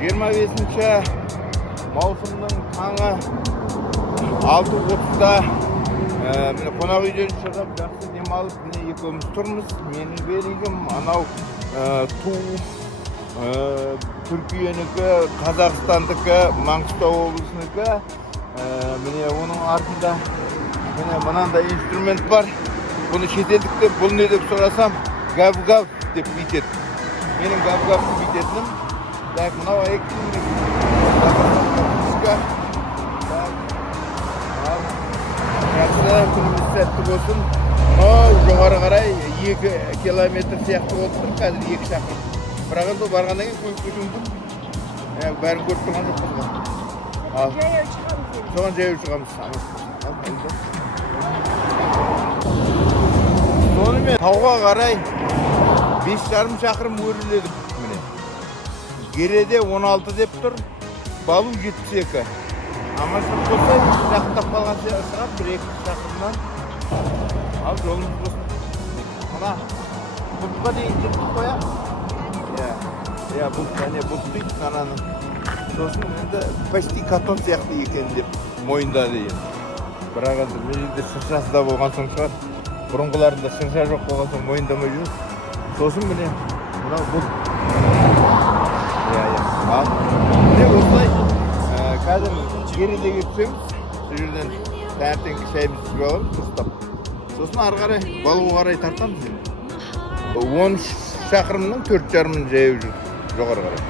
25 маусымның таңы 6:30-да міне қонақ үйден шығып, жақсы демалып, міне екеуміз тұрмыз. Менің берегім анау Түркиянікі, Қазақстандікі, Маңғыстау облысынікі. Міне оның артында міне мынандай инструмент бар. Бұны шетелдікте бұл не деп сұрасам, гав-гав деп бүйтеді. Менің гав-гав бүйтетінім. Так, мынау аяқтың күніміз сәтті болсын. Жоғары қарай 2 километр сияқты болып тұр, қазір 2 шақырым. Бірақ енді барғаннан кейін көйіп көшімдік. Бәрін көріп тұрған жоқпыз ғой. Жаяу шығамыз. Соған жаяу шығамыз. Сонымен тауға қарай 5,5 шақырым өрледік. Гереде 16 деп тұр, Болу 72. Амашылық болса, жақындап қалған шығып, 1-2 шақырымнан. Ал жолымыз болсын. Мына бұлтқа дейін жетіп қояқ. Бұлт дейді қананы. Сосын енді почти катон сияқты екен деп мойында дейін. Бірақ енді менде шыршасы да болған соң шығар. Бұрынғыларында шырша жоқ болған соң мойындамай жүр. Сосын міне мынау бұлт. Міне осылай қазір Гередеге түсеміз. Сол жерден таңертең шайымызды ішіп аламыз, дұрыстап. Сосын ары қарай Болуға қарай тартамыз. 13 шақырымның 4,5-ын жаяу жүр жоғары қарай.